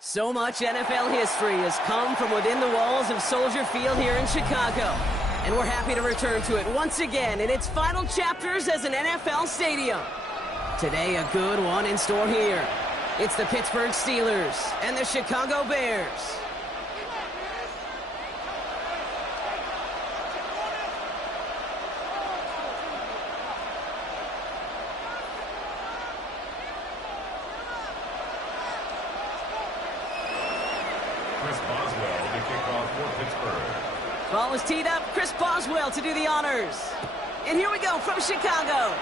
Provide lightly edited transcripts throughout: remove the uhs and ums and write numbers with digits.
So much NFL history has come from within the walls of Soldier Field here in Chicago. And we're happy to return to it once again in its final chapters as an NFL stadium. Today, a good one in store here. It's the Pittsburgh Steelers and the Chicago Bears. Ball is teed up. Chris Boswell to do the honors. And here we go from Chicago.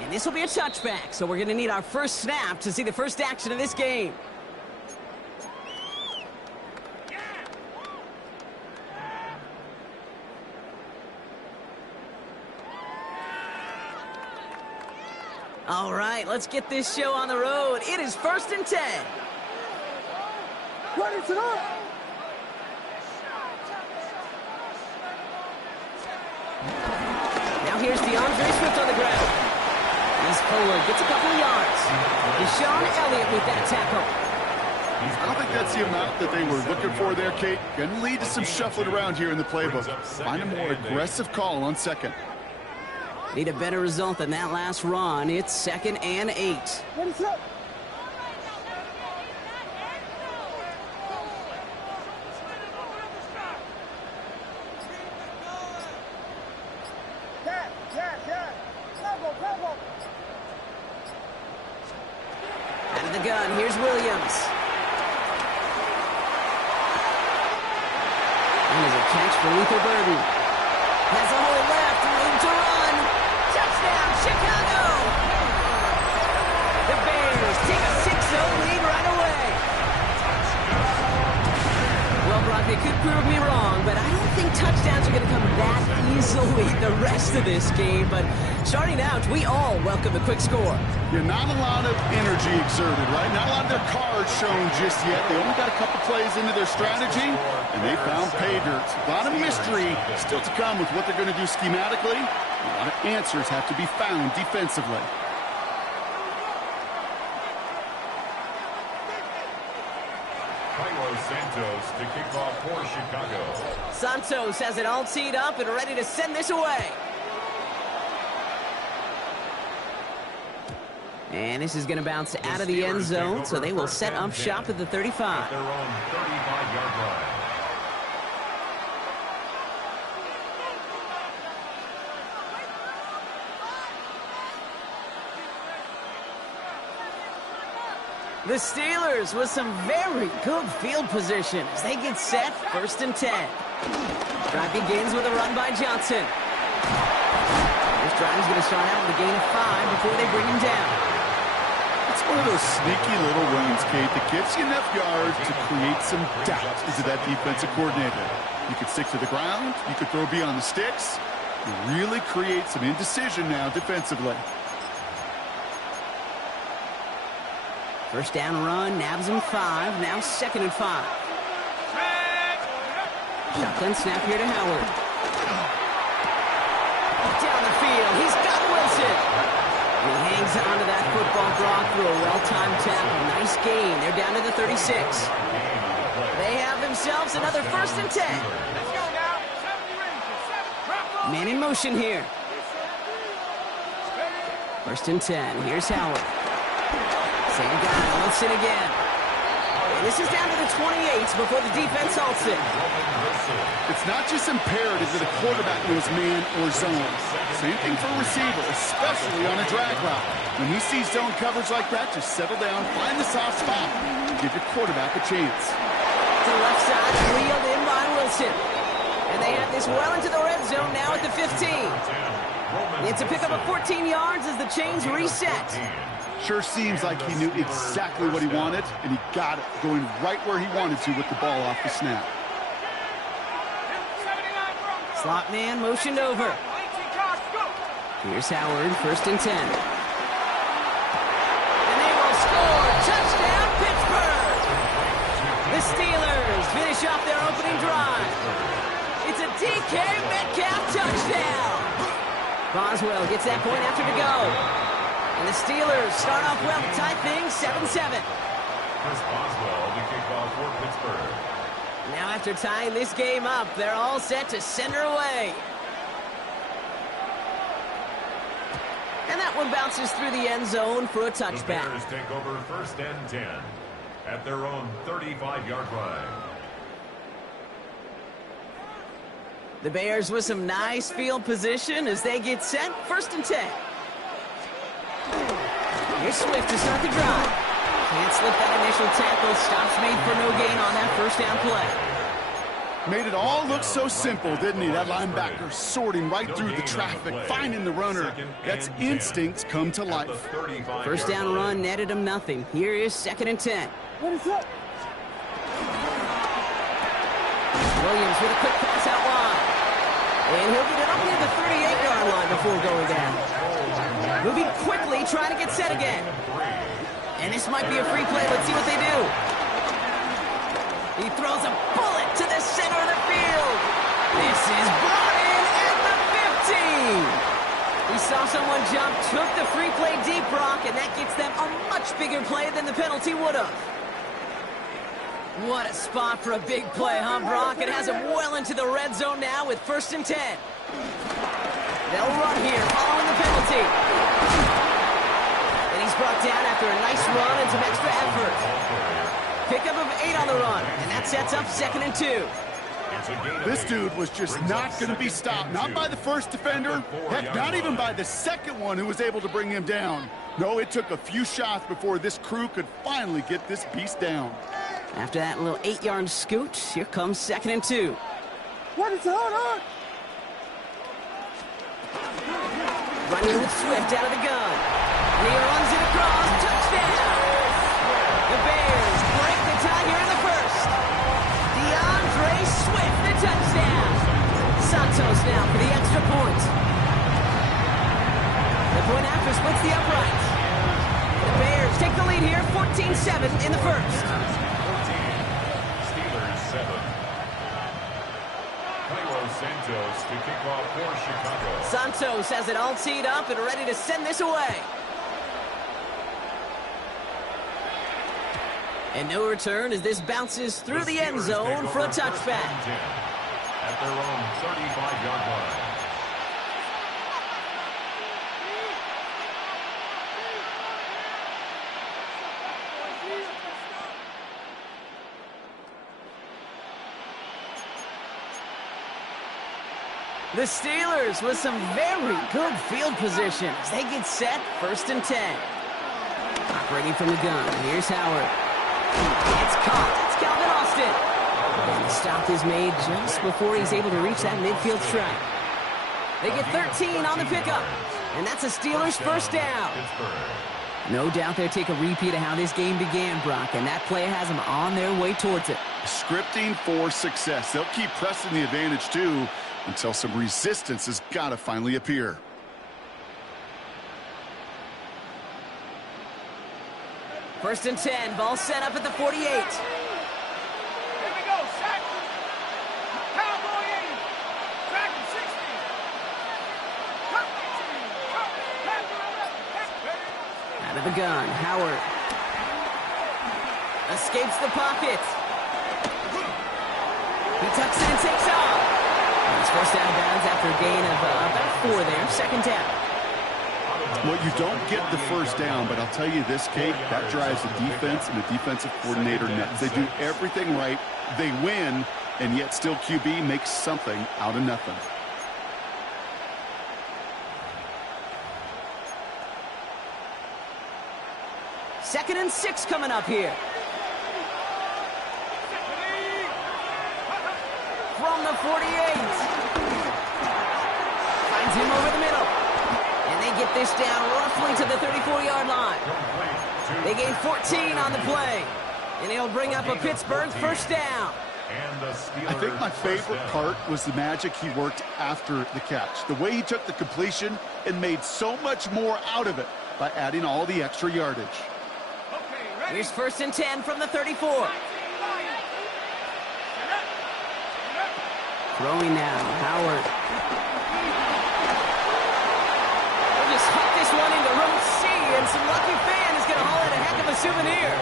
And this will be a touchback, so we're going to need our first snap to see the first action of this game. All right, let's get this show on the road. It is 1st and 10. Ready, set up. Now here's DeAndre Swift on the ground. He's forward, gets a couple of yards. Deshaun Elliott with that tackle. I don't think that's the amount that they were looking for there, Kate. Going to lead to some shuffling around here in the playbook. Find a more aggressive call on second. Need a better result than that last run. It's 2nd and 8. Ready, set up. Out of the gun, here's Williams. And there's a catch for Luther Burden. Has a hole left, room to run. Touchdown, Chicago! The Bears take a 6-0 lead right away. Well, Brock, they could prove me wrong, but I don't think touchdowns are going to come that easily the rest of this game. But starting out, we all welcome the quick score. Yeah, not a lot of energy exerted, right? Not a lot of their cards shown just yet. They only got a couple plays into their strategy, and they found pay dirt. A lot of mystery still to come with what they're going to do schematically. A lot of answers have to be found defensively. Santos to kick off for Chicago. Santos has it all teed up and ready to send this away. And this is going to bounce out of the end zone, so they will set up shop at the 35. Their own 35-yard line. The Steelers with some very good field position as they get set, 1st and 10. Drive begins with a run by Johnson. This drive is going to start out with a gain of 5 before they bring him down. It's one of those sneaky little runs, Kate, that gives you enough yards to create some doubt into that defensive coordinator. You could stick to the ground, you could throw beyond the sticks. You really create some indecision now defensively. First down run, nabs him 5, now 2nd and 5. Shotgun snap here to Howard. Down the field, he's got Wilson. And he hangs on to that football Brock through a well-timed tackle. Nice gain, they're down to the 36. They have themselves another 1st and 10. Man in motion here. 1st and 10, here's Howard. Same guy, Wilson again. And this is down to the 28s before the defense halts it. It's not just imperative that a quarterback knows man or zone. Same thing for a receiver, especially on a drag route. When he sees zone coverage like that, just settle down, find the soft spot, and give your quarterback a chance. To the left side, reeled in by Wilson. And they have this well into the red zone now at the 15. It's a pickup of 14 yards as the chains reset. Sure seems like he knew exactly what he wanted, and he got it, going right where he wanted to with the ball off the snap. Slot man motioned over. Here's Howard, 1st and 10. And they will score. Touchdown, Pittsburgh! The Steelers finish off their opening drive. It's a DK Metcalf touchdown. Boswell gets that point after to go. And the Steelers start off well to tie things 7-7. Chris Boswell, the kickoff for Pittsburgh. Now after tying this game up, they're all set to send her away. And that one bounces through the end zone for a touchback. The Bears take over 1st and 10 at their own 35-yard line. The Bears with some nice field position as they get set, 1st and 10. Here's Swift to start the drive. Can't slip that initial tackle. Stops made for no gain on that 1st down play. Made it all look so simple, didn't he? That linebacker sorting right through the traffic, finding the runner. That's instincts come to life. 1st down run netted him nothing. Here is 2nd and 10. What is up? Williams with a quick pass out wide. And he'll get it up near the 38-yard line before going down. Moving quickly, trying to get set again. And this might be a free play. Let's see what they do. He throws a bullet to the center of the field. This is brought in at the 15. He saw someone jump, took the free play deep, Brock, and that gets them a much bigger play than the penalty would have. What a spot for a big play, huh, Brock? It has him well into the red zone now with 1st and 10. They'll run here following the penalty. And he's brought down after a nice run and some extra effort. Pickup of 8 on the run, and that sets up 2nd and 2. This dude was just not going to be stopped. Not by the first defender. Heck, not even by the second one who was able to bring him down. No, it took a few shots before this crew could finally get this beast down. After that little 8-yard scoot, here comes 2nd and 2. What is going on? Running with Swift out of the gun. And he runs it across. Touchdown! The Bears break the tie here in the 1st. DeAndre Swift, the touchdown. Santos now for the extra point. The point after splits the uprights. The Bears take the lead here, 14-7 in the 1st. Steelers 7. Santos to kick off for Chicago. Santos has it all teed up and ready to send this away. And no return as this bounces through the end zone for a touchback. At their own 35-yard line. The Steelers with some very good field position as they get set, 1st and 10. Operating from the gun, here's Howard. It's caught, it's Calvin Austin. And the stop is made just before he's able to reach that midfield strike. They get 13 on the pickup, and that's a Steelers 1st down. No doubt they'll take a repeat of how this game began, Brock, and that play has them on their way towards it. Scripting for success. They'll keep pressing the advantage, too, until some resistance has got to finally appear. First and 10, ball set up at the 48. Here we go, sack. Cowboy 80. Track 60. Out of the gun, Howard. Escapes the pocket. He tucks it and takes off. He's 1st out of bounds after a gain of about 4 there. 2nd down. Well, you don't get the first down, but I'll tell you this, Kate, that drives the defense and the defensive coordinator nuts. They do everything right. They win, and yet still QB makes something out of nothing. Second and 6 coming up here. From the 48. Finds him over the middle. And they get this down roughly to the 34-yard line. They gain 14 on the play. And he'll bring up a Pittsburgh first down. I think my favorite part was the magic he worked after the catch. The way he took the completion and made so much more out of it by adding all the extra yardage. Here's first and 10 from the 34. Throwing now, Howard. They'll just huck this one into row C, and some lucky fan is going to haul in a heck of a souvenir.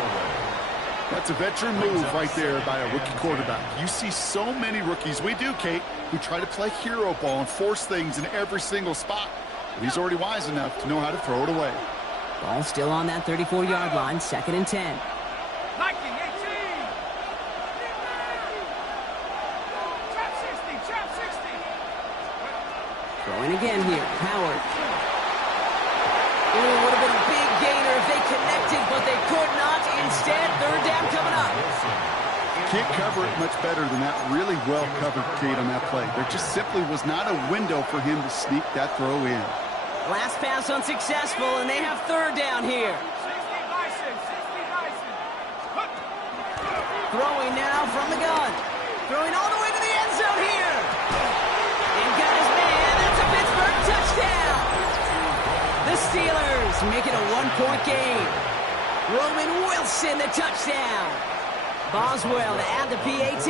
That's a veteran move right there by a rookie quarterback. You see so many rookies, we do, Kate, who try to play hero ball and force things in every single spot. But he's already wise enough to know how to throw it away. Ball still on that 34-yard line, second and 10. Throwing again here, Howard. Ooh, would have been a big gainer if they connected, but they could not. Instead, third down coming up. Can't cover it much better than that really well-covered Kate on that play. There just simply was not a window for him to sneak that throw in. Last pass unsuccessful, and they have third down here. Throwing now from the gun. Throwing all the way to the end zone here. And got his man. That's a Pittsburgh touchdown. The Steelers make it a one-point game. Roman Wilson, the touchdown. Boswell to add the PAT.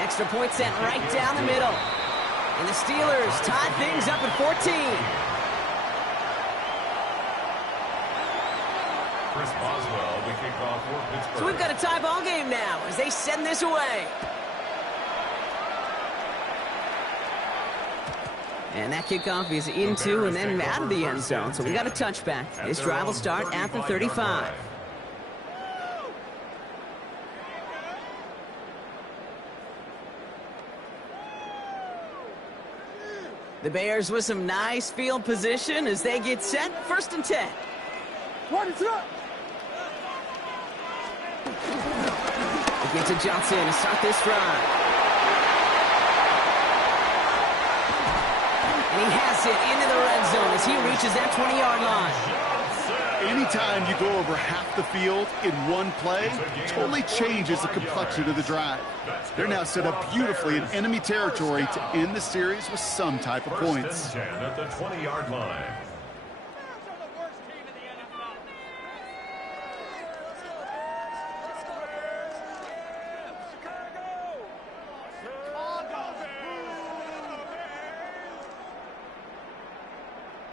Extra point sent right down the middle. And the Steelers tie things up at 14. Chris Boswell, the kickoff for Pittsburgh. So we've got a tie ball game now as they send this away. And that kickoff is into and then out of the end zone. So we got a touchback. This drive will start at the 35. The Bears with some nice field position as they get set. First and 10. They get to Johnson to start this drive. And he has it into the red zone as he reaches that 20-yard line. Anytime you go over half the field in one play, totally changes the complexion of the drive. They're now set up beautifully in enemy territory to end the series with some type of points. At the 20-yard line.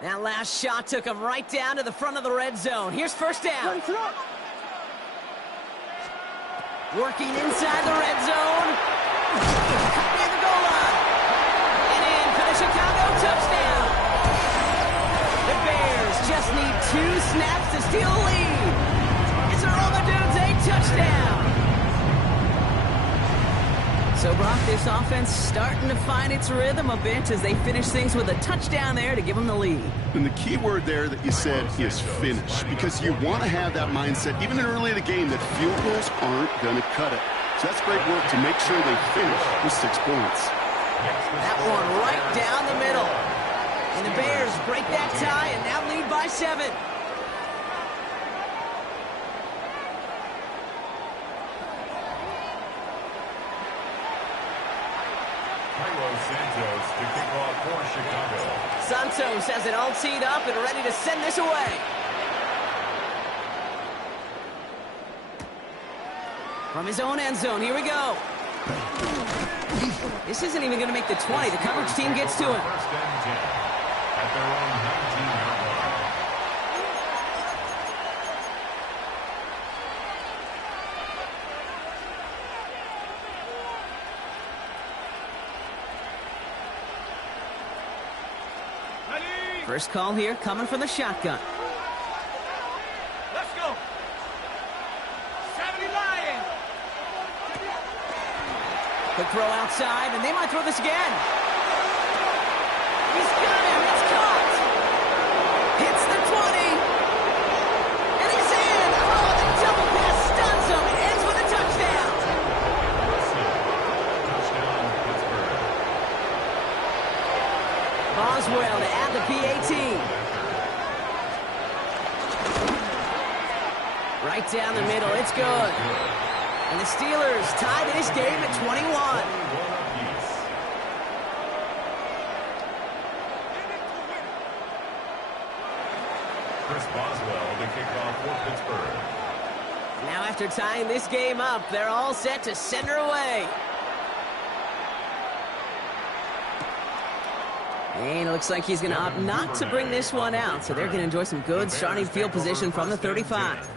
That last shot took him right down to the front of the red zone. Here's first down. Working inside the red zone. Near the goal line. And in for the Chicago touchdown. The Bears just need 2 snaps to steal a lead. It's a roll the dudes, a touchdown. So, Brock, this offense starting to find its rhythm a bit as they finish things with a touchdown there to give them the lead. And the key word there that you said is finish, because you want to have that mindset, even early in the game, that field goals aren't going to cut it. So that's great work to make sure they finish with 6 points. That one right down the middle. And the Bears break that tie and now lead by 7. Santos to kick off for Chicago. Santos has it all teed up and ready to send this away. From his own end zone, here we go. This isn't even going to make the 20. The coverage team gets to him. First and 10 at their own 19-yard line. First call here coming from the shotgun. Let's go. 70 Lion. Quick throw outside, and they might throw this again. He's got him. It's caught. Hits the 20. And he's in. Oh, the double pass stuns him. It ends with a touchdown. Touchdown, Pittsburgh. Boswell to add the PAT. Right down the middle. It's good. And the Steelers tie this game at 21. Chris Boswell, the kickoff for Pittsburgh. Now after tying this game up, they're all set to send her away. And it looks like he's going to opt not to bring this one out, so they're going to enjoy some good starting field position from the 35.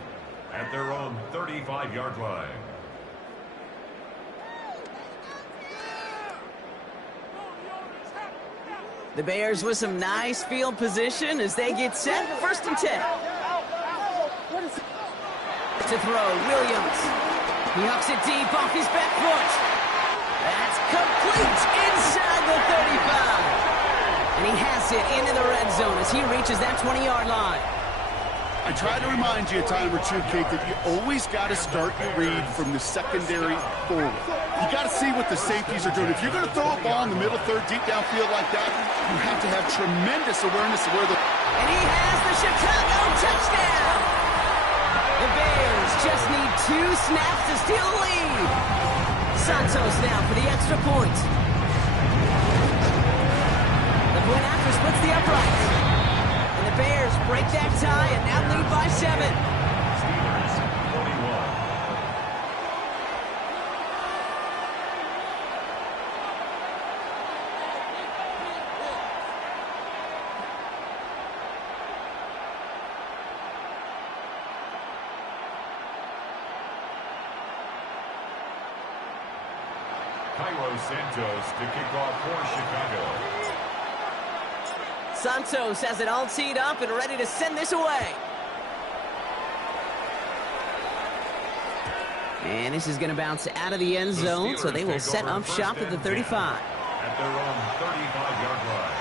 At their own 35-yard line. The Bears with some nice field position as they get set. First and 10. To throw, Williams. He hooks it deep off his back foot. That's complete inside the 35. And he has it into the red zone as he reaches that 20-yard line. I try to remind you a time or two, Kate, that you always got to start your read from the secondary forward. You got to see what the safeties are doing. If you're going to throw a ball in the middle third, deep downfield like that, you have to have tremendous awareness of where the... And he has the Chicago touchdown! The Bears just need 2 snaps to steal the lead. Santos now for the extra point. The point after splits the uprights. And the Bears break that tie and now lead by 7. Steelers, 41. Cairo Santos to kick off for Chicago. Santos has it all teed up and ready to send this away. And this is going to bounce out of the end zone, so they will set up shop at the 35. At their own 35-yard line.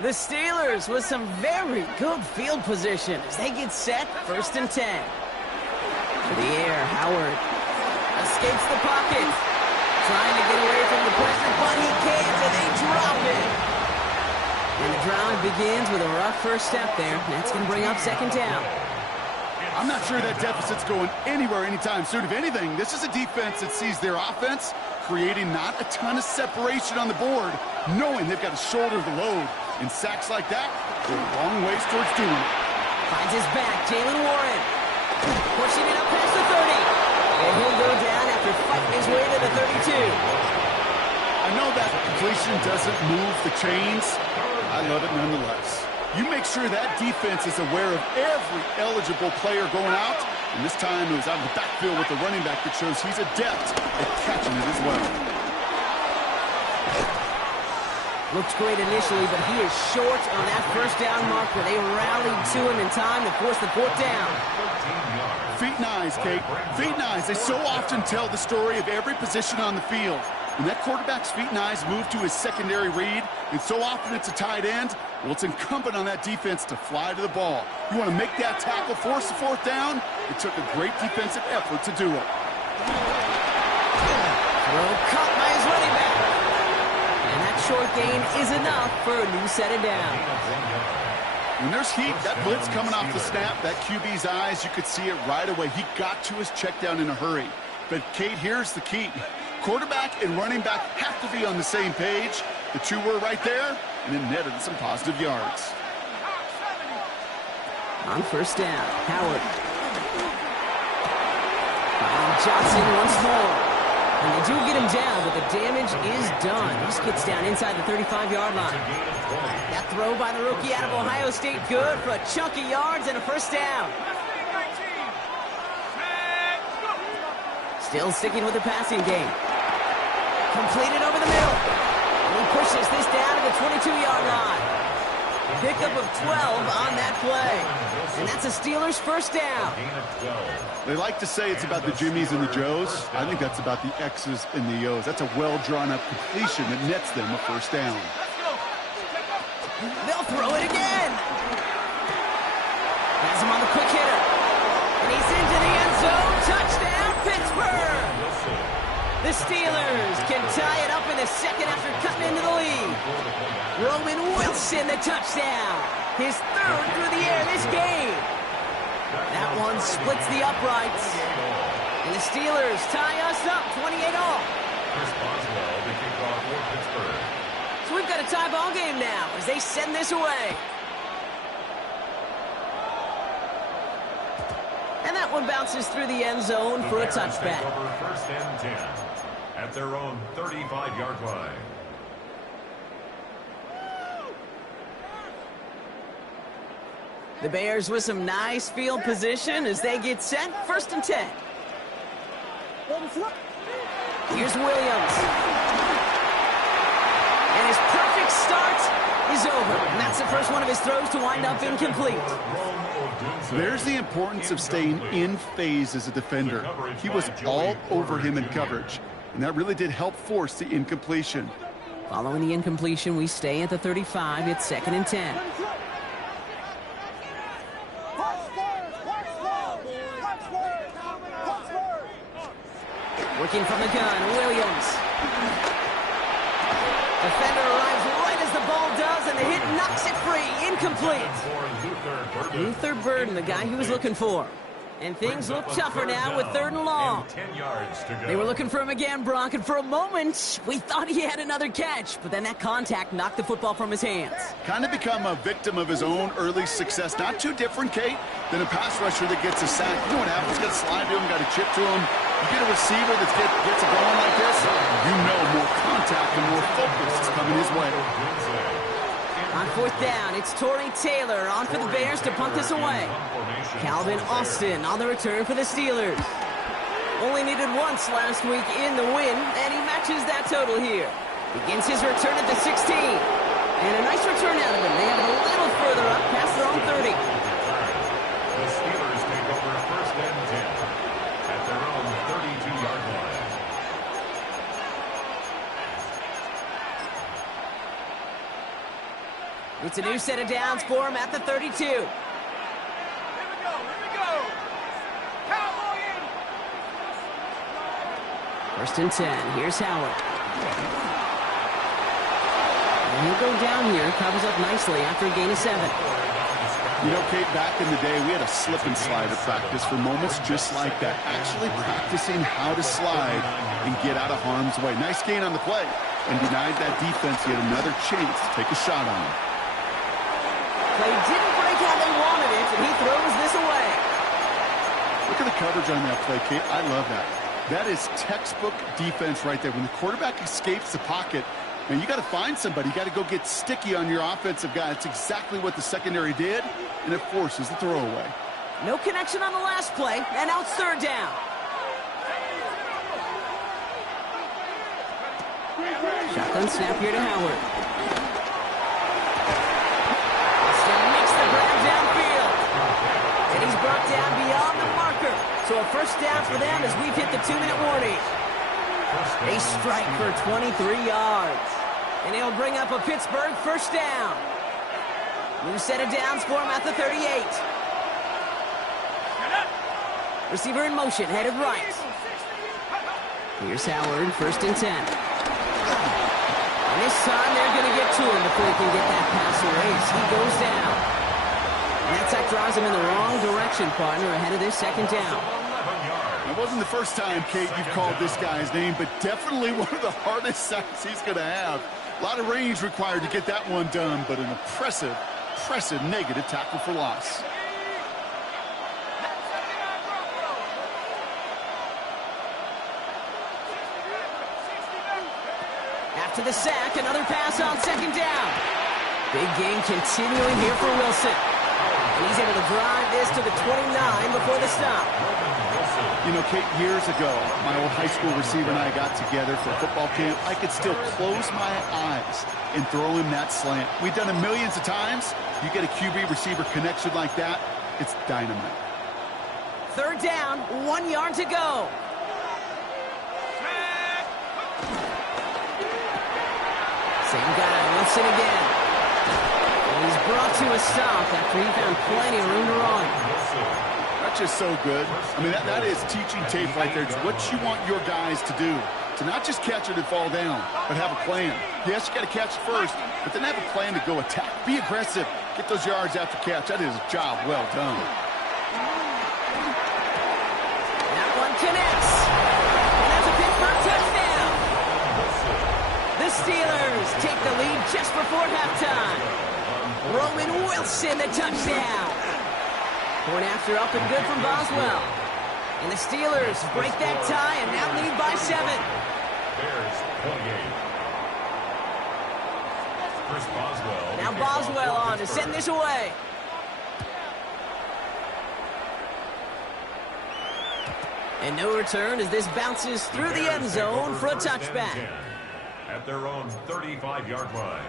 The Steelers with some very good field position as they get set, first and 10. For the air, Howard escapes the pocket. Trying to get away from the pressure, but he can't, and they drop it. And the drive begins with a rough first step there. That's going to bring up second down. I'm not sure that deficit's going anywhere anytime soon. If anything, this is a defense that sees their offense creating not a ton of separation on the board, knowing they've got to shoulder the load. And sacks like that go a long ways towards doing it. Finds his back, Jalen Warren. Pushing it up past the 30. And he'll go down after fighting his way to the 32. I know that completion doesn't move the chains. I love it nonetheless. You make sure that defense is aware of every eligible player going out. And this time it was out of the backfield with the running back that shows he's adept at catching it as well. Looked great initially, but he is short on that first down marker. They rallied to him in time to force the fourth down. Feet and eyes, Kate. Feet and eyes. They so often tell the story of every position on the field. When that quarterback's feet and eyes move to his secondary read, and so often it's a tight end, well, it's incumbent on that defense to fly to the ball. You want to make that tackle, force the fourth down? It took a great defensive effort to do it. Throw caught by his running back. And that short gain is enough for a new set of downs. When there's heat, that blitz coming off the snap, that QB's eyes, you could see it right away. He got to his check down in a hurry. But, Kate, here's the key. Quarterback and running back have to be on the same page. The two were right there, and it netted some positive yards. On first down, Howard. Finding Johnson once more. And the They do get him down, but the damage is done. He just gets down inside the 35-yard line. That throw by the rookie out of Ohio State, good for a chunk of yards and a first down. Still sticking with the passing game. Completed over the middle. And he pushes this down to the 22-yard line. Pickup of 12 on that play. And that's a Steelers first down. They like to say it's about the Jimmies and the Joes. I think that's about the X's and the O's. That's a well-drawn-up completion that nets them a first down. They'll throw it again. Has him on the quick hitter. And he's into the end zone. Touchdown, Pittsburgh. The Steelers can tie it up in the second after cutting into the lead. Roman Wilson, the touchdown. His third through the air this game. That one splits the uprights. And the Steelers tie us up 28-all. So we've got a tie ball game now as they send this away. And that one bounces through the end zone for a touchback. First and 10 at their own 35-yard line. The Bears with some nice field position as they get set. First and 10. Here's Williams. And his perfect start is over. And that's the first one of his throws to wind up incomplete. There's the importance of staying in phase as a defender. He was all over him in coverage, and that really did help force the incompletion. Following the incompletion, we stay at the 35. It's second and 10. Working from the gun, Williams. Defender arrives right as the ball does, and the hit knocks it free. Incomplete. Luther Burden, the guy he was looking for. And things look tougher now with third and long. They were looking for him again, Brock, and for a moment, we thought he had another catch. But then that contact knocked the football from his hands. Kind of become a victim of his own early success. Not too different, Kate, than a pass rusher that gets a sack. You know what happens? Got to slide to him, got to chip to him. You get a receiver that gets it going like this, you know more contact and more focus is coming his way. On fourth down, it's Torrey Taylor on for the Bears to punt this away. Calvin Austin on the return for the Steelers. Only needed once last week in the win, and he matches that total here. Begins his return at the 16. And a nice return out of him. They have it a little further up past their own 30. The Steelers take over first and 10 at their own 32-yard line. It's a new set of downs for him at the 32. Here we go. Cowboy in. First and 10. Here's Howard. And he'll go down here. Covers up nicely after a gain of 7. You know, Kate, back in the day, we had a slip and slide at practice for moments just like that. Actually practicing how to slide and get out of harm's way. Nice gain on the play. And denied that defense yet another chance to take a shot on him. Play didn't break how they wanted it, and he throws this away. Look at the coverage on that play, Kate. I love that. That is textbook defense right there. When the quarterback escapes the pocket, man, you got to find somebody. You got to go get sticky on your offensive guy. That's exactly what the secondary did, and it forces the throwaway. No connection on the last play, and now it's third down. Shotgun snap here to Howard. Austin makes the grab downfield. And he's brought down beyond the marker. So a first down for them as we've hit the 2-minute warning. They strike for 23 yards. And he'll bring up a Pittsburgh first down. New set of downs for him at the 38. Receiver in motion, headed right. Here's Howard, first and 10. And this time they're going to get to him before he can get that pass away. He goes down. And that sack drives him in the wrong direction, partner, ahead of this second down. It wasn't the first time, Kate, you've called this guy's name, but definitely one of the hardest sacks he's going to have. A lot of range required to get that one done, but an impressive negative tackle for loss. After the sack, another pass on second down. Big game continuing here for Wilson. And he's able to drive this to the 29 before the stop. You know, Kate, years ago, my old high school receiver and I got together for football camp. I could still close my eyes and throw him that slant. We've done it millions of times. You get a QB receiver connection like that, it's dynamite. Third down, 1 yard to go. Same guy, Wilson again. And he's brought to a stop after he found plenty of room to run. That's just so good. I mean, that is teaching tape right there. It's what you want your guys to do. To not just catch it and fall down, but have a plan. Yes, you got to catch it first, but then have a plan to go attack. Be aggressive. Get those yards after catch. That is a job well done. That one connects. And that's a Pittsburgh touchdown. The Steelers take the lead just before halftime. Roman Wilson, the touchdown. Point after up and good from Boswell. And the Steelers break that tie and now lead by 7. Bears 28. Chris Boswell. Now Boswell on to send this away. And no return as this bounces through the end zone for a touchback. At their own 35-yard line.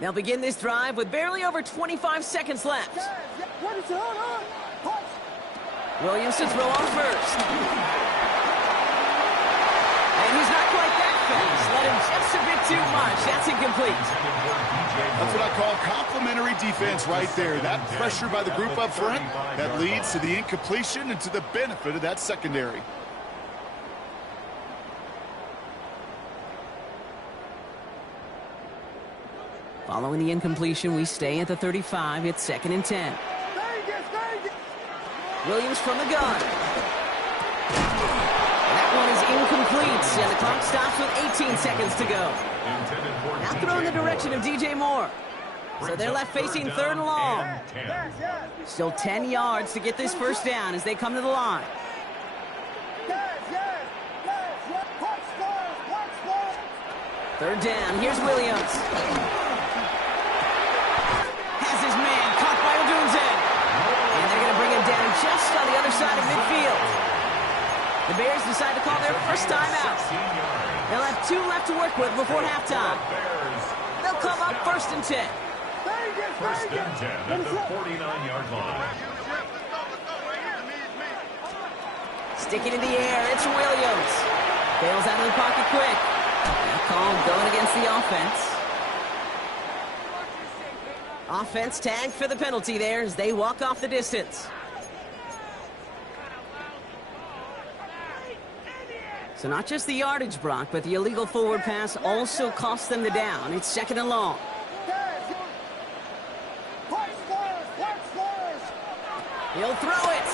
They'll begin this drive with barely over 25 seconds left. Williams to throw on first. And he's not quite that fast. Let him just a bit too much. That's incomplete. That's what I call complimentary defense right there. That pressure by the group up front, that leads to the incompletion and to the benefit of that secondary. Following the incompletion, we stay at the 35. It's 2nd and 10. Williams from the gun. That one is incomplete, and the clock stops with 18 seconds to go. Now throw in the direction of DJ Moore. So they're left facing 3rd and long. Still 10 yards to get this first down as they come to the line. Third down, here's Williams. Has his man caught by Odunze. And they're going to bring him down just on the other side of midfield. The Bears decide to call their first timeout. They'll have 2 left to work with before halftime. They'll come up 1st and 10. First and 10 at the 49-yard line. Sticking in the air, it's Williams. Bails out of the pocket quick. That call going against the offense. Offense tagged for the penalty there as they walk off the distance. So not just the yardage, Brock, but the illegal forward pass also cost them the down. It's 2nd and long. He'll throw it.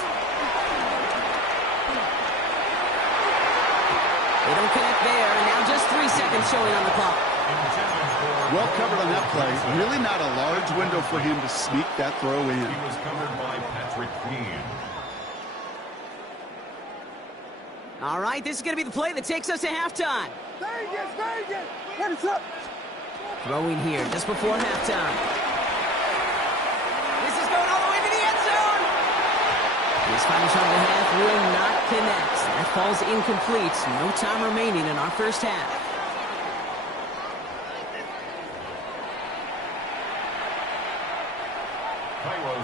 They don't connect there, and now just 3 seconds showing on the clock. Well covered on that play. Really not a large window for him to sneak that throw in. He was covered by Patrick Queen. All right, this is going to be the play that takes us to halftime. Throwing here just before halftime. This is going all the way to the end zone. This final shot of the half will not connect. That falls incomplete. No time remaining in our first half.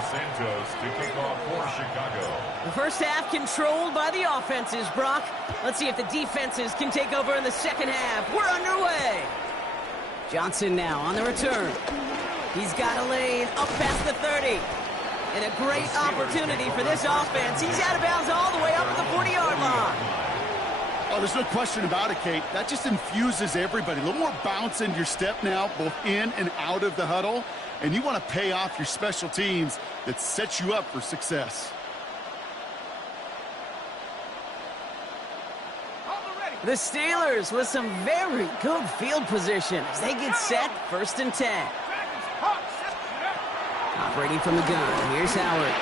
Santos to kick off for Chicago. The first half controlled by the offenses, Brock. Let's see if the defenses can take over in the second half. We're underway. Johnson now on the return. He's got a lane up past the 30. And a great opportunity for this offense. He's out of bounds all the way up at the 40-yard line. Oh, there's no question about it, Kate. That just infuses everybody. A little more bounce in your step now, both in and out of the huddle. And you want to pay off your special teams that sets you up for success. The Steelers with some very good field position as they get set, 1st and 10. Operating from the gun, here's Howard.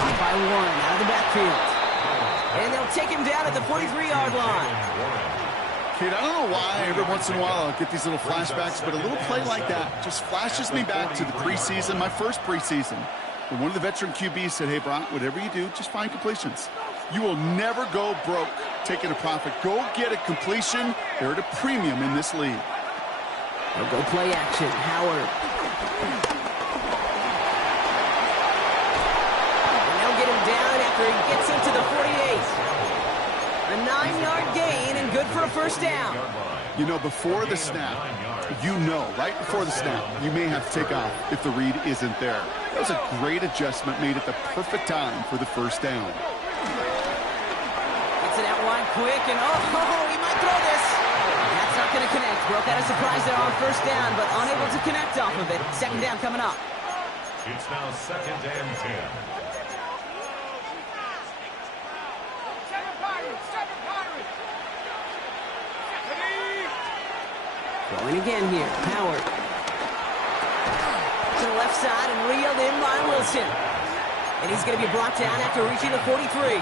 Caught by 1 out of the backfield. And they'll take him down at the 43-yard line. Kid, I don't know why every once in a while I'll get these little flashbacks, but a little play like that just flashes me back to the preseason, my first preseason. And one of the veteran QBs said, hey, Brock, whatever you do, just find completions. You will never go broke taking a profit. Go get a completion. They're at a premium in this league. They'll go play action. Howard. And they'll get him down after he gets into the 48. A 9-yard gain and good for a first down. You know, before the snap, right before the snap, you may have to take off if the read isn't there. That was a great adjustment made at the perfect time for the first down. Gets it out wide quick, and he might throw this. That's not going to connect. Broke out a surprise there on first down, but unable to connect off of it. Second down coming up. It's now 2nd and 10. Going again here. Howard. To the left side and reeled in by Wilson. And he's going to be brought down after reaching the 43.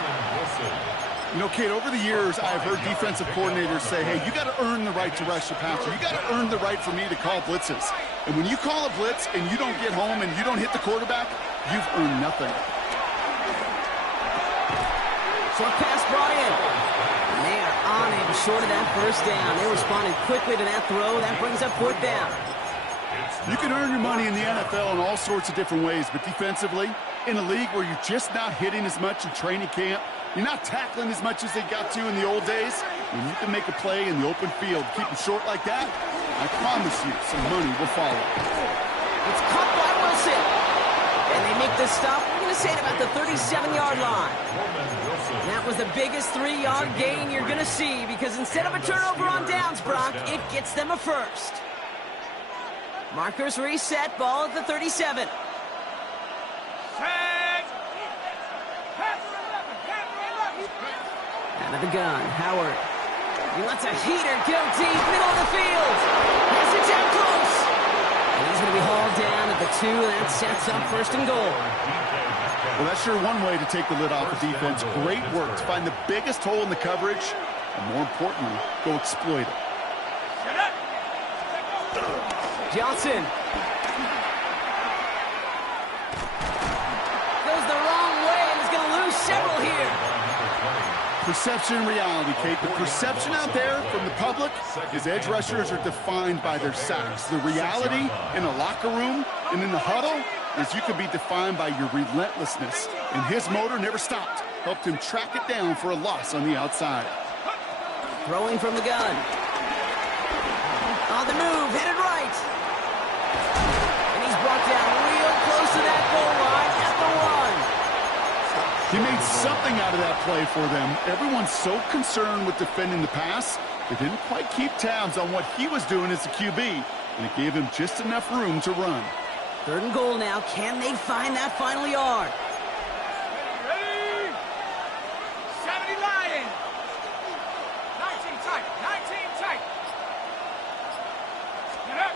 You know, Kate, over the years, I've heard defensive coordinators say, hey, you got to earn the right to rush the passer. You got to earn the right for me to call blitzes. And when you call a blitz and you don't get home and you don't hit the quarterback, you've earned nothing. Short pass brought in. And they are on him short of that first down. They responded quickly to that throw. That brings up fourth down. You can earn your money in the NFL in all sorts of different ways, but defensively, in a league where you're just not hitting as much in training camp, you're not tackling as much as they got to in the old days, when you can make a play in the open field, keep them short like that, I promise you some money will follow. It's caught by Wilson. And they make the stop, we're going to say, at about the 37-yard line. That was the biggest 3-yard gain you're going to see, because instead of a turnover on downs, Brock, it gets them a first. Markers reset, ball at the 37. Out of the gun, Howard. He lets a heater go deep, middle of the field. Has it down close. And he's going to be hauled down at the 2. That sets up first and goal. Well, that's sure one way to take the lid off the defense. Great work to find the biggest hole in the coverage, and more importantly, go exploit it. Johnson. Goes the wrong way and is going to lose several here. Perception and reality, Kate. The perception out there from the public is edge rushers are defined by their sacks. The reality in a locker room and in the huddle is you can be defined by your relentlessness. And his motor never stopped. Helped him track it down for a loss on the outside. Throwing from the gun. On the move, headed right. And he's brought down real close to that goal line at the 1. He made something out of that play for them. Everyone's so concerned with defending the pass, they didn't quite keep tabs on what he was doing as a QB, and it gave him just enough room to run. 3rd and goal now. Can they find that final yard? Ready? 70 Lions. 19 tight. 19 tight. Get up.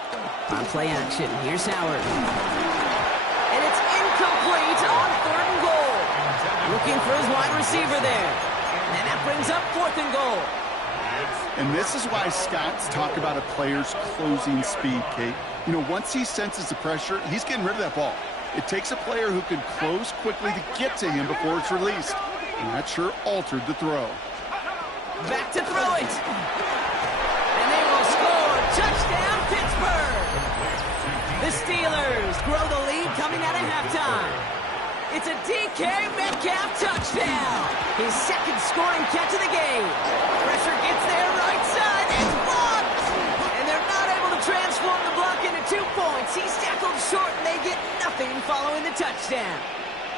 On play action, here's Howard. And it's incomplete on 3rd and goal. Looking for his wide receiver there. And that brings up 4th and goal. And this is why scouts talk about a player's closing speed, Kate. You know, once he senses the pressure, he's getting rid of that ball. It takes a player who can close quickly to get to him before it's released. And that sure altered the throw. Back to throw it. And they will score. Touchdown, Pittsburgh. The Steelers grow the lead coming out of halftime. It's a DK Metcalf touchdown. His 2nd scoring catch of the game. Pressure gets there right side. It's blocked. And they're not able to transform the block into 2 points. He's tackled short, and they get nothing following the touchdown.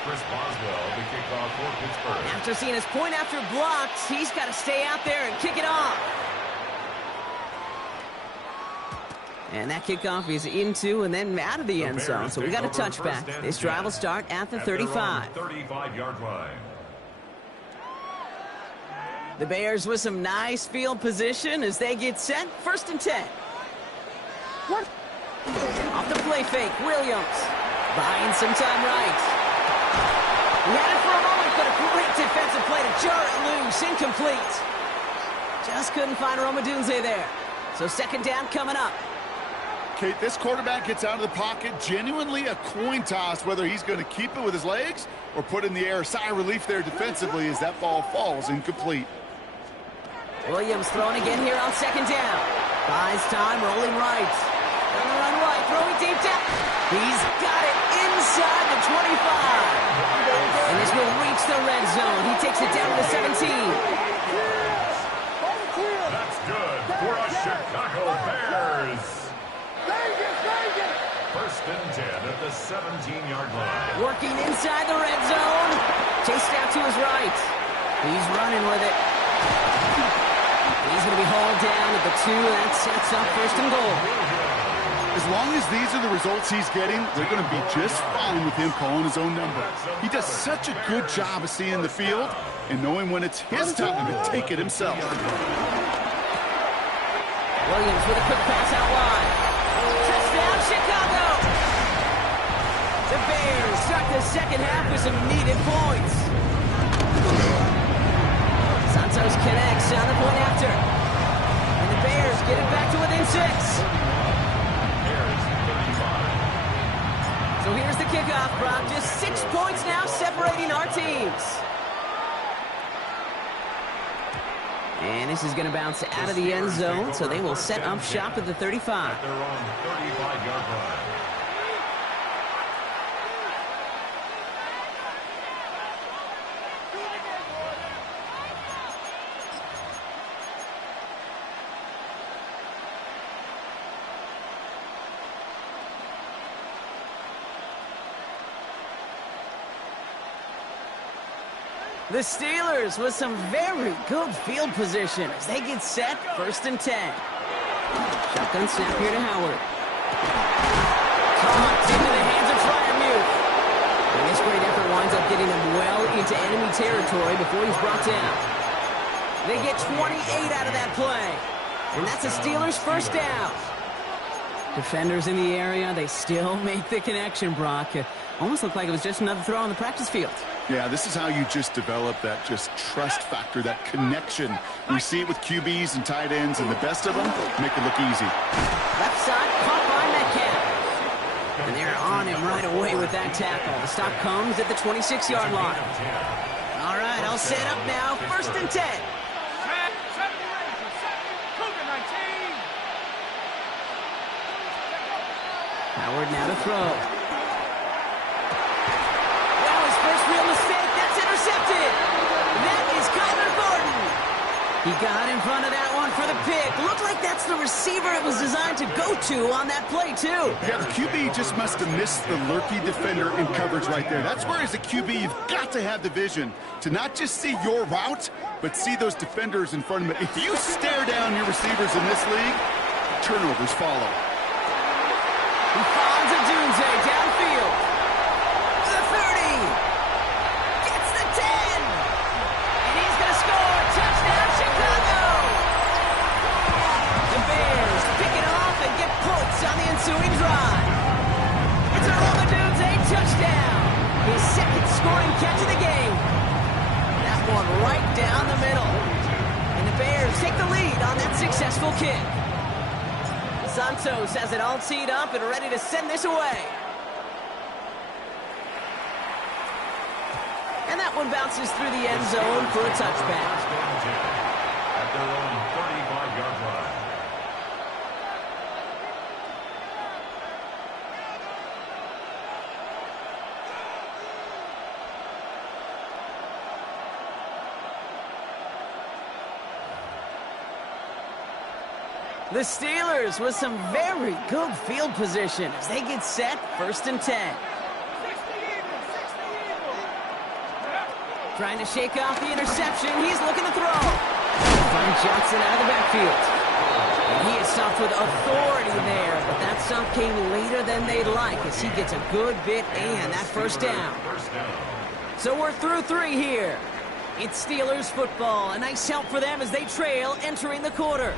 Chris Boswell, the kickoff for Pittsburgh. After seeing his point after blocks, he's got to stay out there and kick it off. And that kickoff is into and then out of the end zone. So we got a touchback. This drive will start at the 35. 35-yard line. The Bears with some nice field position as they get set. 1st and 10. Off the play fake, Williams. Buying some time right. He had it for a moment, but a great defensive play to jar it loose. close, incomplete. Just couldn't find Romadunze there. So second down coming up. Kate, this quarterback gets out of the pocket, genuinely a coin toss, whether he's going to keep it with his legs or put in the air. Sigh of relief there defensively as that ball falls incomplete. Williams throwing again here on second down. Buys time, rolling right. Gonna run right, throwing deep down. He's got it inside the 25. And this will reach the red zone. He takes it down to the 17. That's good for a Chicago Bears. First and 10 at the 17-yard line. Working inside the red zone. Chased out to his right. He's running with it. He's going to be hauled down at the 2. That sets up first and goal. As long as these are the results he's getting, they're going to be just fine with him calling his own number. He does such a good job of seeing the field and knowing when it's his time to take it himself. Williams with a quick pass out wide. Touchdown, Chicago! The Bears start the second half with some needed points. Santos connects on the point after. And the Bears get it back to within 6. So here's the kickoff, Brock. Just 6 points now separating our teams. And this is going to bounce out of the end zone, so they will set up shop at the 35. At their own 35-yard line. The Steelers with some very good field position as they get set, first and 10. Shotgun snap here to Howard. Caught into the hands of Freiermuth. And this great effort winds up getting them well into enemy territory before he's brought down. They get 28 out of that play. And that's a Steelers first down. Defenders in the area, they still make the connection, Brock. It almost looked like it was just another throw on the practice field. Yeah, this is how you just develop that just trust factor, that connection. We see it with QBs and tight ends, and the best of them make it look easy. Left side, caught by Metcalf. And they're on him right away with that tackle. The stop comes at the 26-yard line. All right, I'll set up now, first and 10. Howard now to throw. Well, his first real mistake. That's intercepted. That is Kyler Gordon. He got in front of that one for the pick. Looked like that's the receiver it was designed to go to on that play, too. Yeah, the QB just must have missed the lurky defender in coverage right there. That's where, as a QB, you've got to have the vision to not just see your route, but see those defenders in front of you. If you stare down your receivers in this league, turnovers follow. He finds a Dunze downfield. The 30. Gets the 10. And he's going to score. Touchdown, Chicago. The Bears pick it off and get points on the ensuing drive. It's a Romadunze touchdown. His second scoring catch of the game. That one right down the middle. And the Bears take the lead on that successful kick. Santos has it all teed up and ready to send this away. And that one bounces through the end zone for a touchback. At their own 35-yard line. The Steelers with some very good field position as they get set, first and 10. Trying to shake off the interception. He's looking to throw. Find Johnson out of the backfield. And he is stopped with authority there, but that stop came later than they'd like as he gets a good bit and that first down. So we're through 3 here. It's Steelers football. A nice help for them as they trail entering the quarter.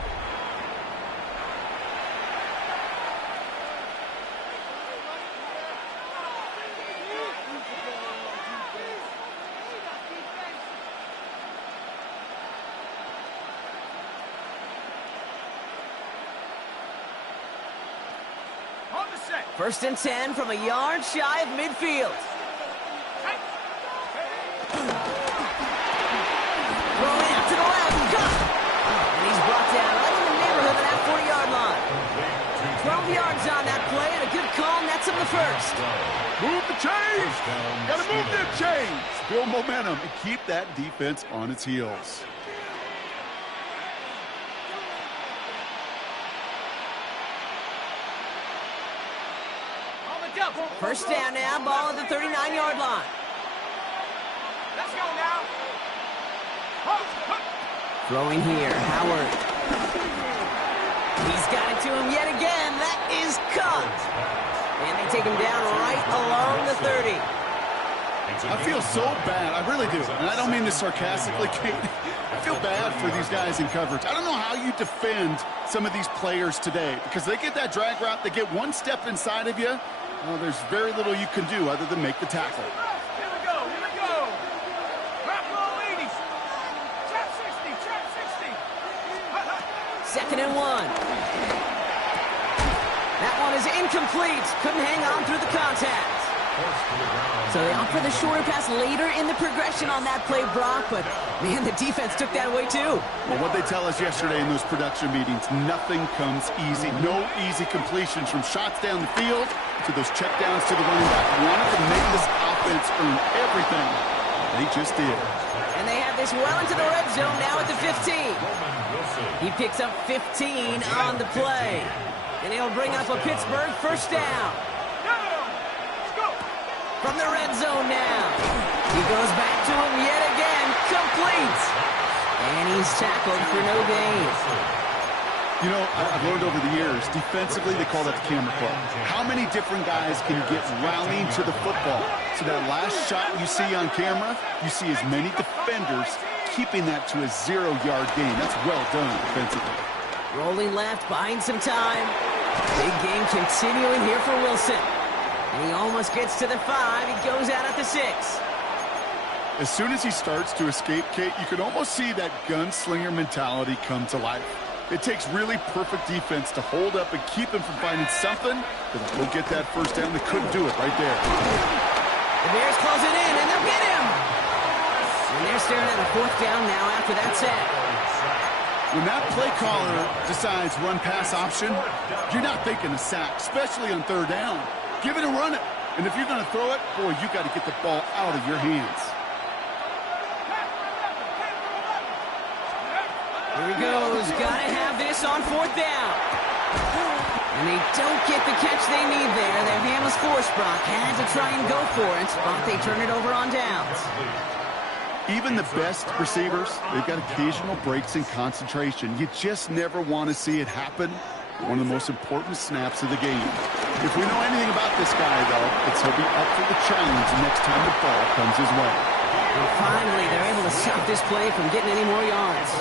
First and 10 from a yard shy of midfield. Throwing out to the left. Got it. And he's brought down right in the neighborhood of that 40-yard line. 12 yards on that play, and a good call nets him the first. Move the chains. Got to move them chains. Build momentum and keep that defense on its heels. First down now, ball at the 39-yard line. Let's go now. Throwing here, Howard. He's got it to him yet again. That is caught. And they take him down right along the 30. I feel so bad. I really do. And I don't mean this sarcastically, Kate. I feel bad for these guys in coverage. I don't know how you defend some of these players today because they get that drag route, they get one step inside of you. Well, there's very little you can do other than make the tackle. Here we go, here we go. Drop roll 80. Trap 60, trap 60. Second and 1. That one is incomplete. Couldn't hang on through the contact. So they opt for the shorter pass later in the progression on that play, Brock, but man, the defense took that away too. Well, what they tell us yesterday in those production meetings, nothing comes easy. No easy completions from shots down the field to those checkdowns to the running back. Wanted to make this offense earn everything. They just did. And they have this well into the red zone now at the 15. He picks up 15 on the play. And he'll bring up a Pittsburgh first down. From the red zone now. He goes back to him yet again. Complete. And he's tackled for no gain. You know, I've learned over the years, defensively, they call that the camera club. How many different guys can you get rallying to the football? So that last shot you see on camera, you see as many defenders keeping that to a 0-yard gain. That's well done defensively. Rolling left, buying some time. Big game continuing here for Wilson. And he almost gets to the 5. He goes out at the 6. As soon as he starts to escape, Kate, you can almost see that gunslinger mentality come to life. It takes really perfect defense to hold up and keep him from finding something that'll go get that first down. They couldn't do it right there. The Bears close it in, and they'll get him. And they're staring at a 4th down now after that sack. When that play caller decides run-pass option, you're not thinking a sack, especially on 3rd down. Give it and run it. And if you're going to throw it, boy, you got to get the ball out of your hands. Here he goes. Got to have this on 4th down. And they don't get the catch they need there. Their hand was forced, Brock. Had to try and go for it, but they turn it over on downs. Even the best receivers, they've got occasional breaks in concentration. You just never want to see it happen. One of the most important snaps of the game. If we know anything about this guy, though, it's he'll be up for the challenge the next time the ball comes his way. And finally, they're able to stop this play from getting any more yards.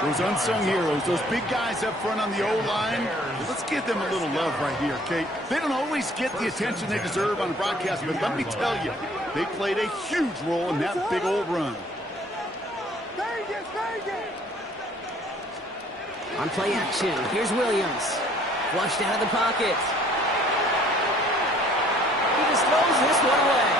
Those unsung heroes, those big guys up front on the O-line, let's give them a little love right here, Kate. They don't always get the attention they deserve on the broadcast, but let me tell you, they played a huge role in that big old run. On play action, here's Williams. Flushed out of the pocket. He just throws this one away.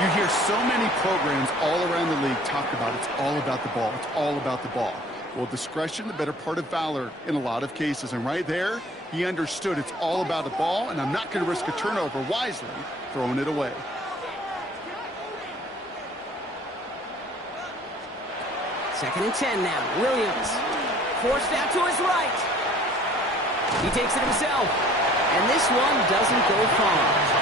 You hear so many programs all around the league talk about it's all about the ball. It's all about the ball. Well, discretion, the better part of valor in a lot of cases. And right there, he understood it's all about the ball, and I'm not going to risk a turnover wisely, throwing it away. Second and 10 now. Williams. Forced out to his right. He takes it himself. And this one doesn't go far.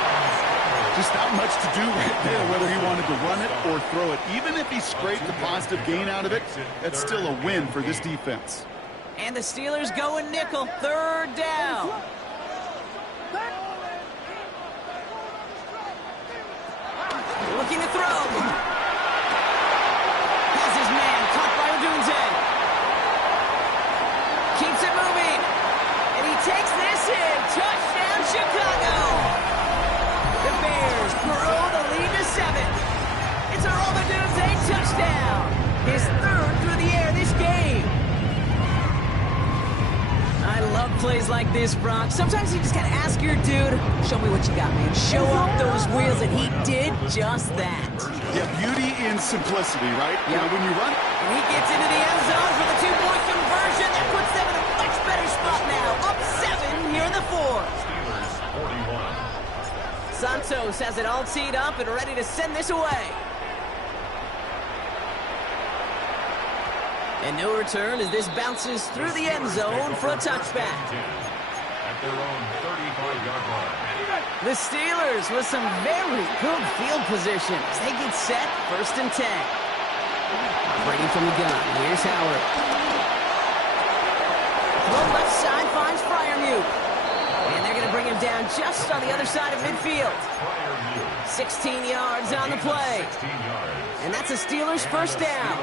Just not much to do right there, whether he wanted to run it or throw it. Even if he scraped a positive gain out of it, that's still a win for this defense. And the Steelers go in nickel. 3rd down. Looking to throw. Has his man caught by Odunze. Keeps it moving. And he takes this in. Touchdown, Chicago. The Bears grow the lead to 7. It's a Odunze touchdown. His 3rd through the air this game. I love love plays like this, Brock. Sometimes you just gotta ask your dude, show me what you got, man. Show off those wheels, and he did just that. Yeah, beauty in simplicity, right? Yeah. You know, when you run... And he gets into the end zone for the two-point conversion. That puts them in a much better spot now. Up 7 here in the 4th. Steelers 41. Santos has it all teed up and ready to send this away. And no return as this bounces through the end zone for a touchback. At their own 35-yard line. The Steelers with some very good field position as they get set, 1st and 10. Operating from the gun, here's Howard. Throw left side finds Fryermuth. And they're going to bring him down just on the other side of midfield. 16 yards on the play. And that's a Steelers first down.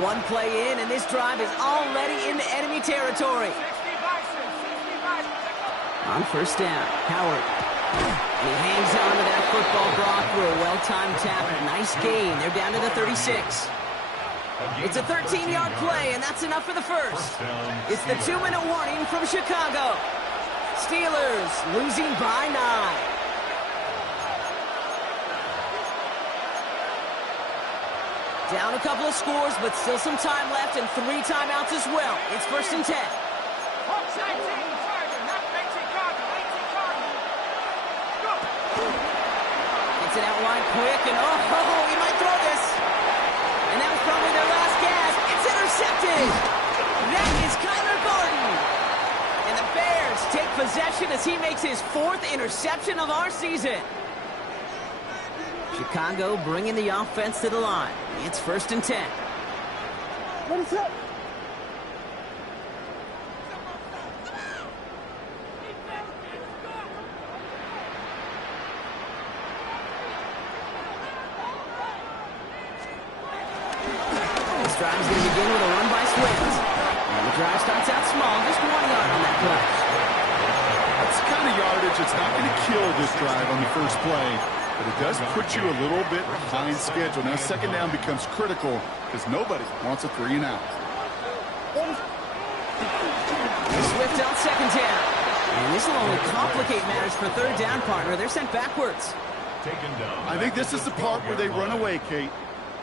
One play in, and this drive is already into enemy territory. On 1st down, Howard. And he hangs on to that football, Brock, for a well-timed tackle. Nice gain. They're down to the 36. It's a 13-yard play, and that's enough for the first. It's the 2-minute warning from Chicago. Steelers losing by 9. Down a couple of scores, but still some time left and 3 timeouts as well. It's 1st and 10. Gets it out wide quick, and he might throw this. And that was probably their last gasp. It's intercepted. That is Kyler Gordon. And the Bears take possession as he makes his 4th interception of our season. Chicago bringing the offense to the line. It's 1st and 10. What is up? This drive's going to begin with a run by Swift. And the drive starts out small, just 1 yard on that play. That's the kind of yardage that's not going to kill this drive on the first play. But it does put you a little bit behind schedule. Now, 2nd down becomes critical because nobody wants a 3 and out. Swift on 2nd down. And this will only complicate matters for 3rd down, partner. They're sent backwards. Taken down. I think this is the part where they run away, Kate.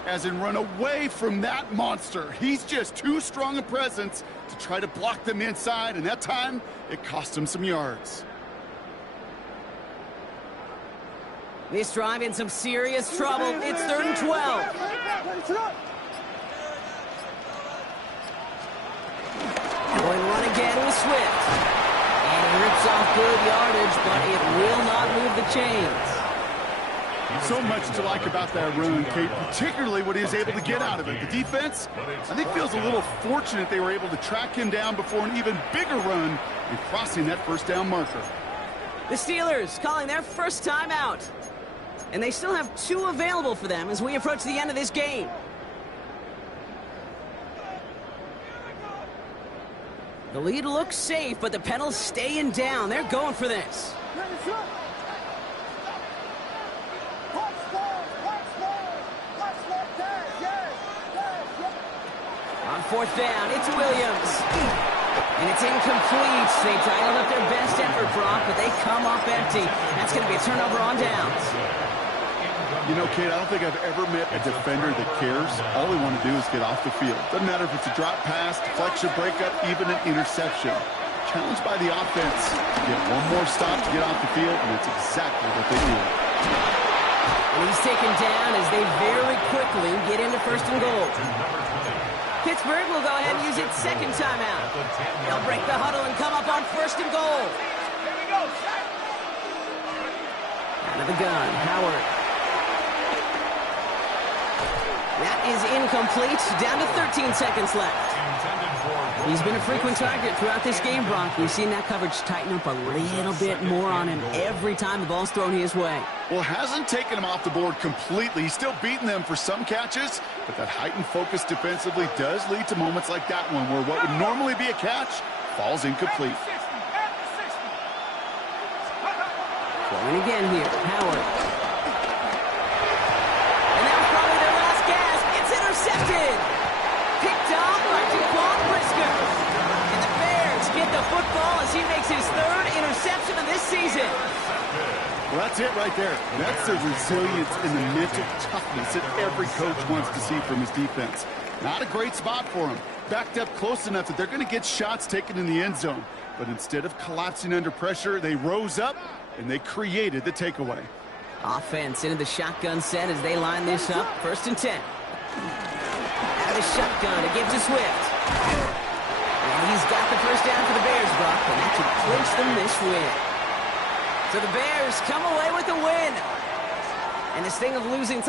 As in run away from that monster. He's just too strong a presence to try to block them inside. And that time, it cost him some yards. This drive in some serious trouble. It's 3rd and 12. Going run again with Swift. And he rips off good yardage, but it will not move the chains. So much to like about that run, Kate, particularly what he was able to get out of it. The defense, I think, feels a little fortunate they were able to track him down before an even bigger run and crossing that 1st down marker. The Steelers calling their first time out. And they still have 2 available for them as we approach the end of this game. The lead looks safe, but the pedals staying down. They're going for this. On 4th down, it's Williams. And it's incomplete. They dialed up their best effort, Brock, but they come up empty. That's going to be a turnover on downs. You know, Kate, I don't think I've ever met a defender that cares. All they want to do is get off the field. Doesn't matter if it's a drop pass, deflection, breakup, even an interception. Challenged by the offense to get one more stop to get off the field, and that's exactly what they do. And he's taken down as they very quickly get into 1st and goal. Pittsburgh will go ahead and use its 2nd timeout. They'll break the huddle and come up on 1st and goal. Out of the gun, Howard. That is incomplete. Down to 13 seconds left. He's been a frequent target throughout this game, Brock. We've seen that coverage tighten up a little bit more on him every time the ball's thrown his way. Well, hasn't taken him off the board completely. He's still beating them for some catches, but that heightened focus defensively does lead to moments like that one where what would normally be a catch falls incomplete. Going again here, Howard. And that was probably their last gasp. It's intercepted. Picked off by Jaquan Brisker. And the Bears get the That's it right there. That's the resilience and the mental toughness that every coach wants to see from his defense. Not a great spot for him. Backed up close enough that they're going to get shots taken in the end zone. But instead of collapsing under pressure, they rose up and they created the takeaway. Offense into the shotgun set as they line this up. 1st and 10. Out of the shotgun, a give to Swift. And he's got the first down for the Bears, Brock, and that should clinch them this win. So the Bears come away with a win. And this thing of losing such